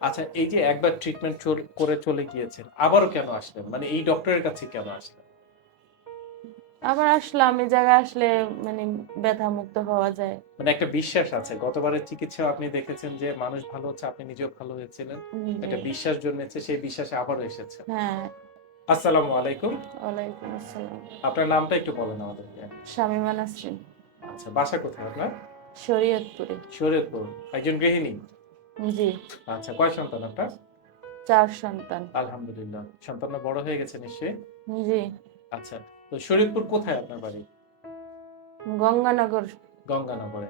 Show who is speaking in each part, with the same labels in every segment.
Speaker 1: আচ্ছা এই যে একবার ট্রিটমেন্ট করে চলে গিয়েছেন আবারও কেন আসলেন? মানে এই ডক্টরের কাছে কেন আসলেন?
Speaker 2: আবার আসলাম এই জায়গায় আসলে মানে ব্যথা মুক্ত হওয়া যায়।
Speaker 1: মানে একটা বিশ্বাস আছে গতবারের চিকিৎসা আপনি দেখেছেন যে মানুষ ভালো হচ্ছে আপনি নিজেও ভালো হয়েছিলেন। একটা বিশ্বাস জন্মেছে সেই বিশ্বাসে আবারও এসেছে হ্যাঁ। আসসালামু আলাইকুম।
Speaker 2: ওয়ালাইকুম আসসালাম।
Speaker 1: আপনার নামটা একটু বলেন আমাদেরকে।
Speaker 2: শামিমা নাসরিন।
Speaker 1: আচ্ছা বাসা কোথায় আপনার?
Speaker 2: শরীয়তপুরে।
Speaker 1: শরীয়তপুর একজন গৃহিণী? জি। আচ্ছা কয় সন্তান আপনার?
Speaker 2: চার সন্তান।
Speaker 1: আলহামদুলিল্লাহ সন্তানরা বড় হয়ে গেছে নিশ্চয়ই? জি। আচ্ছা তো শরীয়তপুর কোথায় আপনার বাড়ি?
Speaker 2: গঙ্গানগর।
Speaker 1: গঙ্গানগরে।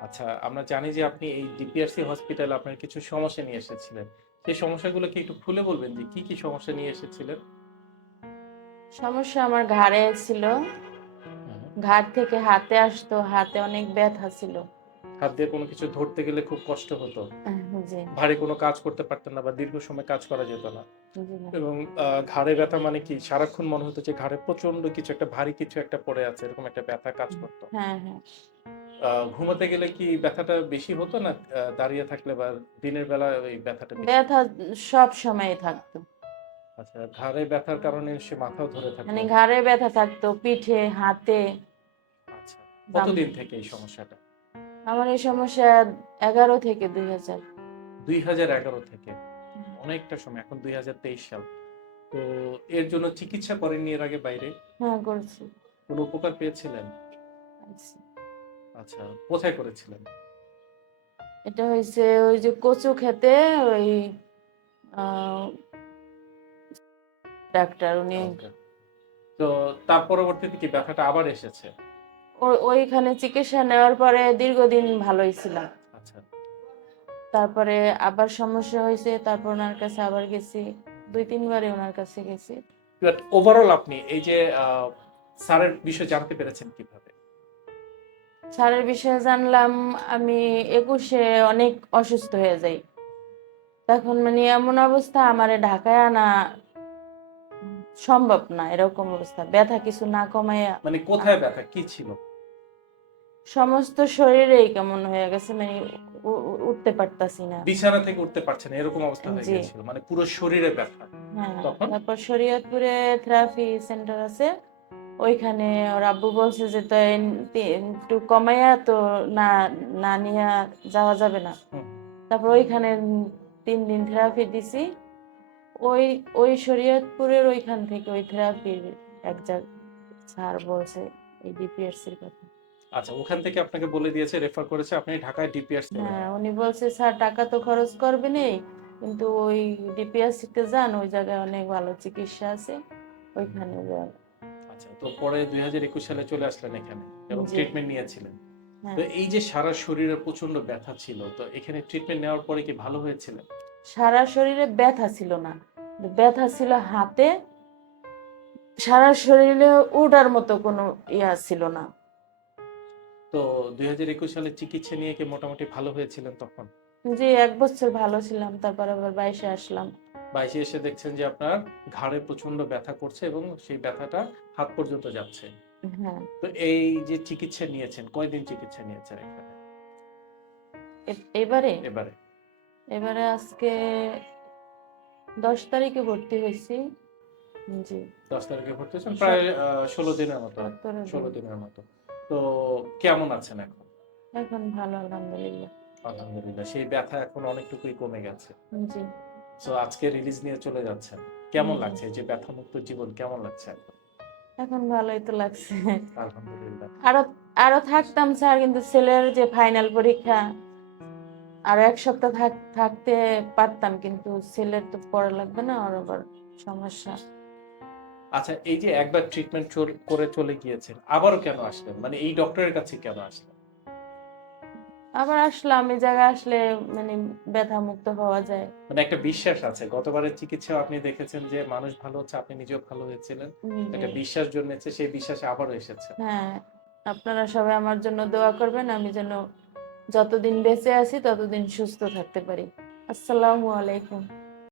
Speaker 1: আচ্ছা আমরা জানি যে আপনি এই ডিপিআরসি হসপিটালে আপনার কিছু সমস্যা নিয়ে এসেছিলেন। সেই সমস্যাগুলো কি একটু খুলে বলবেন যে কি কি সমস্যা নিয়ে এসেছিলেন?
Speaker 2: সমস্যা আমার ঘাড়ে ছিল। ঘাড় থেকে হাতে আসতো হাতে অনেক ব্যথা ছিল।
Speaker 1: হাত দিয়ে কোনো কিছু ধরতে গেলে খুব কষ্ট হতো। জি। ভারী কোনো কাজ করতে পারতেন না বা দীর্ঘ সময় কাজ করা যেত না। এবং ঘাড়ে ব্যথা মানে কি? সারাক্ষণ মনে হতো যে ঘাড়ে প্রচণ্ড কিছু একটা ভারী কিছু একটা পড়ে আছে এরকম একটা ব্যথা কাজ করতো। হ্যাঁ হ্যাঁ। ঘুমাতে গেলে কি ব্যথাটা বেশি হতো না? দাঁড়িয়ে থাকলে বা দিনের বেলা ওই ব্যথাটা
Speaker 2: ব্যথা সব সময় থাকতো।
Speaker 1: আচ্ছা ঘাড়ে ব্যথার কারণে সে মাথাও ধরে থাকতো।
Speaker 2: মানে ঘাড়ে ব্যথা থাকতো পিঠে হাতে।
Speaker 1: আচ্ছা কতদিন থেকে এই সমস্যাটা?
Speaker 2: আমার এই সমস্যা এগারো থেকে দুই হাজার।
Speaker 1: দুই হাজার এগারো থেকে। অনেকটা সময় এখন দুই হাজার তেইশ সাল। তো এর জন্য চিকিৎসা করেননি এর আগে বাইরে?
Speaker 2: হ্যাঁ করছি।
Speaker 1: কোনো উপকার পেয়েছিলেন? আচ্ছা। আচ্ছা কোথায় করেছিলেন?
Speaker 2: এটা হয়েছে ওই যে কচু খেতে ওই ডাক্তার উনি
Speaker 1: তো তার পরবর্তীতে কি ব্যথাটা আবার এসেছে?
Speaker 2: ওইখানে চিকিৎসা নেওয়ার পরে দীর্ঘদিন ভালোই ছিলাম। আচ্ছা। তারপরে আবার সমস্যা হয়েছে তারপর ওনার কাছে আবার গেছি দুই তিনবারে ওনার কাছে গেছি।
Speaker 1: বাট ওভারঅল আপনি এই যে স্যারের বিষয়ে জানতে পেরেছেন কীভাবে?
Speaker 2: স্যারের বিষয়ে জানলাম আমি একুশে অনেক অসুস্থ হয়ে যাই। তখন মানে এমন অবস্থা আমারে ঢাকায় আনা সম্ভব না এরকম অবস্থা। ব্যথা কিছু না কমাইয়া
Speaker 1: মানে কোথায় ব্যথা? কি ছিল?
Speaker 2: সমস্ত শরীরেই কেমন হয়ে গেছে মানে উঠতে পারতাছি না।
Speaker 1: বিছানা থেকে উঠতে পারছেন না, এরকম অবস্থা হয়ে গিয়েছিল। মানে পুরো শরীরে ব্যথা।
Speaker 2: হ্যাঁ তখন? তারপর শরীয়তপুরে থেরাপি সেন্টার আছে। ওইখানে ওর আব্বু বলছে যে তো একটু কমাইয়া তো না না নিয়ে যাওয়া যাবে না। তারপর ওইখানে তিন দিন থেরাপি দিছি। ওই ওই শরীয়তপুরের ওইখান থেকে ওই থেরাপির এক স্যার বলছে এই ডিপিএসসির কথা।
Speaker 1: আচ্ছা ওখান থেকে আপনাকে বলে দিয়েছে রেফার করেছে আপনি ঢাকায় ডিপিআরস
Speaker 2: হ্যাঁ উনি বলছে স্যার টাকা তো খরচ করবেনই কিন্তু ওই ডিপিএসসিতে যান ওই জায়গায় অনেক ভালো চিকিৎসা আছে ওইখানে যান।
Speaker 1: আচ্ছা তো পরে দুই হাজার একুশ সালে চলে আসলেন এখানে এবং ট্রিটমেন্ট নিয়েছিলেন। হ্যাঁ। তো এই যে সারা শরীরে প্রচণ্ড ব্যথা ছিল তো এখানে ট্রিটমেন্ট নেওয়ার পরে কি ভালো হয়েছিল
Speaker 2: সারা শরীরে ব্যথা ছিল না ব্যথা ছিল হাতে সারা শরীরে উড়ার মতো কোনো ইয়া ছিল না।
Speaker 1: তো দুই হাজার একুশ সালে চিকিৎসা নিয়ে কি মোটামুটি ভালো হয়েছিলেন তখন?
Speaker 2: যে এক বছর ভালো ছিলাম তারপর আবার বাইশে আসলাম।
Speaker 1: বাইশে এসে দেখছেন যে আপনার ঘাড়ে প্রচণ্ড ব্যথা করছে এবং সেই ব্যথাটা হাত পর্যন্ত যাচ্ছে। হ্যাঁ। তো এই যে চিকিৎসা নিয়েছেন কয়দিন চিকিৎসা নিয়েছেন এখানে? এবারে? এবারে।
Speaker 2: এবারে আজকে দশ তারিখে ভর্তি হয়েছি। জি।
Speaker 1: দশ তারিখে ভর্তি হয়েছেন প্রায় ষোলো দিনের মতো ষোলো দিনের মতো। তো কেমন আছেন এখন?
Speaker 2: এখন ভালো আলহামদুলিল্লাহ।
Speaker 1: আলহামদুলিল্লাহ সেই ব্যথা এখন অনেকটুকুই কমে গেছে। জি। তো আজকে রিলিজ নিয়ে চলে যাচ্ছেন। কেমন লাগছে যে ব্যথা মুক্ত জীবন কেমন লাগছে এখন?
Speaker 2: এখন ভালোই তো লাগছে।
Speaker 1: আলহামদুলিল্লাহ।
Speaker 2: আরও আরও থাকতাম স্যার কিন্তু ছেলের যে ফাইনাল পরীক্ষা আরও এক সপ্তাহ থাক- থাকতে পারতাম কিন্তু ছেলের তো পড়া লাগবে না আর আবার সমস্যা।
Speaker 1: আচ্ছা এই যে একবার ট্রিটমেন্ট করে চলে গিয়েছেন আবারও কেন আসলেন? মানে এই ডক্টরের কাছে কেন আসলেন?
Speaker 2: আবার আসলাম এই জায়গায় আসলে মানে ব্যথা মুক্ত হওয়া যায়।
Speaker 1: মানে একটা বিশ্বাস আছে গতবারের চিকিৎসা আপনি দেখেছেন যে মানুষ ভালো হচ্ছে আপনি নিজেও ভালো হয়েছিলেন। একটা বিশ্বাস জন্মেছে সেই বিশ্বাসে আবারও এসেছে।
Speaker 2: হ্যাঁ আপনারা সবাই আমার জন্য দোয়া করবেন আমি যেন যতদিন বেঁচে আছি ততদিন সুস্থ থাকতে পারি। আসসালামু আলাইকুম।